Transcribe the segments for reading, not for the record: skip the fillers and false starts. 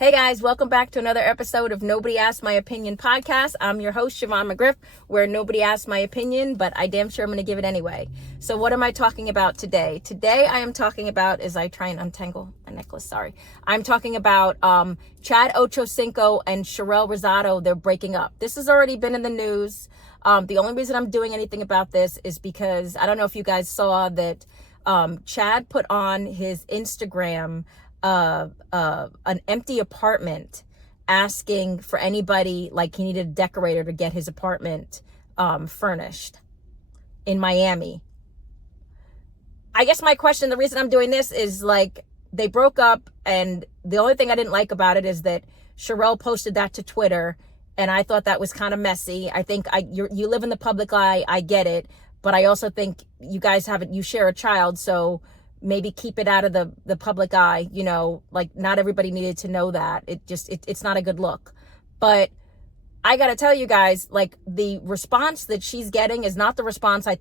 Hey guys, welcome back to another episode of Nobody Asked My Opinion podcast. I'm your host, Siobhan McGriff, where nobody asked my opinion, but I damn sure I'm going to give it anyway. So what am I talking about today? Today I am talking about, as I try and untangle my necklace, I'm talking about Chad Ochocinco and Sharelle Rosado. They're breaking up. This has already been in the news. The only reason I'm doing anything about this is because I don't know if you guys saw that Chad put on his Instagram an empty apartment, asking for anybody, like he needed a decorator to get his apartment furnished in Miami. I guess my question, the reason I'm doing this is, like, they broke up, and the only thing I didn't like about it is that Sharelle posted that to Twitter, and I thought that was kind of messy. I think you live in the public eye, I get it, but I also think you guys you share a child, so maybe keep it out of the public eye, like not everybody needed to know that. It's not a good look. But I got to tell you guys, like, the response that she's getting is not the response I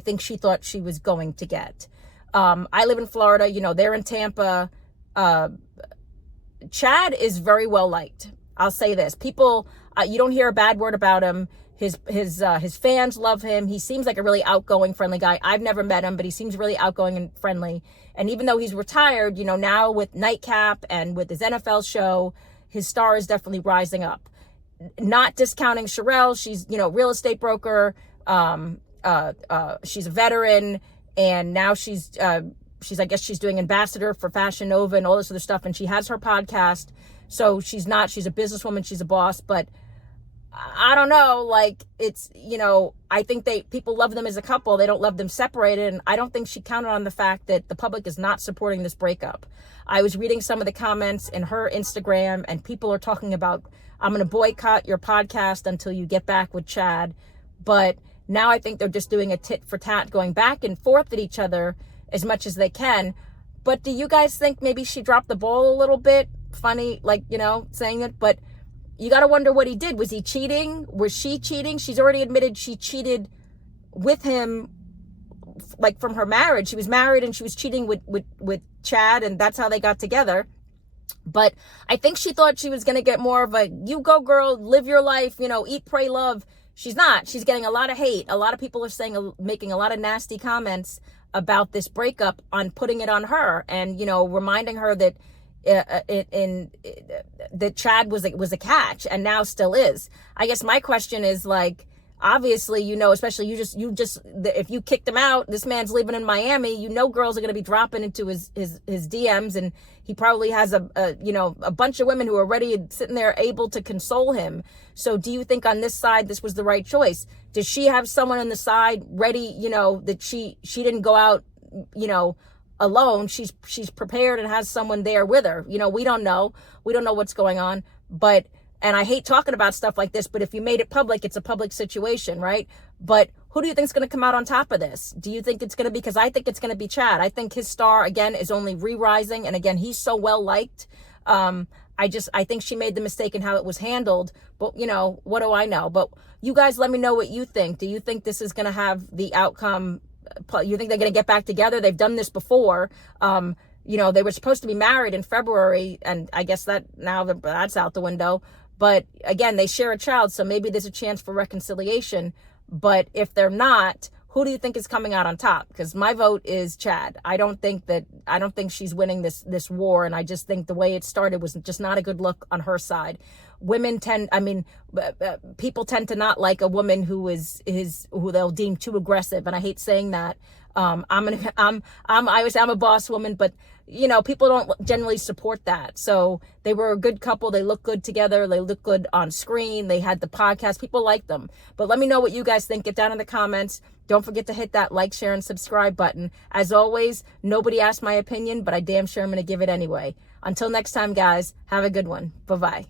think she thought she was going to get. I live in Florida, they're in Tampa. Chad is very well liked. I'll say this. People, you don't hear a bad word about him. His fans love him. He seems like a really outgoing, friendly guy. I've never met him, but he seems really outgoing and friendly. And even though he's retired, now with Nightcap and with his NFL show, his star is definitely rising up. Not discounting Sharelle. She's, real estate broker. She's a veteran, and now she's I guess she's doing ambassador for Fashion Nova and all this other stuff. And she has her podcast. So she's a businesswoman. She's a boss, but I don't know, like, it's, I think people love them as a couple. They don't love them separated. And I don't think she counted on the fact that the public is not supporting this breakup. I was reading some of the comments in her Instagram, and people are talking about, I'm going to boycott your podcast until you get back with Chad. But now I think they're just doing a tit for tat, going back and forth at each other as much as they can. But do you guys think maybe she dropped the ball a little bit? Funny, like, saying it, but you got to wonder what he did. Was he cheating? Was she cheating? She's already admitted she cheated with him, like, from her marriage. She was married and she was cheating with Chad, and that's how they got together. But I think she thought she was going to get more of a, you go girl, live your life, eat, pray, love. She's not. She's getting a lot of hate. A lot of people are making a lot of nasty comments about this breakup, on putting it on her, and, reminding her that that Chad was a catch, and now still is. I guess my question is, like, obviously, especially if you kicked him out, this man's living in Miami, girls are going to be dropping into his DMs, and he probably has a bunch of women who are ready, sitting there able to console him. So do you think on this side this was the right choice? Does she have someone on the side ready, that she didn't go out, alone? She's prepared and has someone there with her. We don't know what's going on, and I hate talking about stuff like this, but if you made it public, it's a public situation, right? But who do you think is going to come out on top of this? Do you think it's going to be, because I think it's going to be Chad. I think his star, again, is only re-rising, and again, he's so well liked. I think she made the mistake in how it was handled, but what do I know? But you guys, let me know what you think. Do you think this is going to have the outcome? You think they're going to get back together? They've done this before. They were supposed to be married in February, and I guess that's out the window. But again, they share a child, so maybe there's a chance for reconciliation. But if they're not, who do you think is coming out on top? Because my vote is Chad. I don't think she's winning this war, and I just think the way it started was just not a good look on her side. People tend to not like a woman who they'll deem too aggressive, and I hate saying that. I always say I'm a boss woman, but people don't generally support that. So they were a good couple. They look good together. They look good on screen. They had the podcast. People like them. But let me know what you guys think. Get down in the comments. Don't forget to hit that like, share, and subscribe button. As always, nobody asked my opinion, but I damn sure I'm going to give it anyway. Until next time, guys, have a good one. Bye-bye.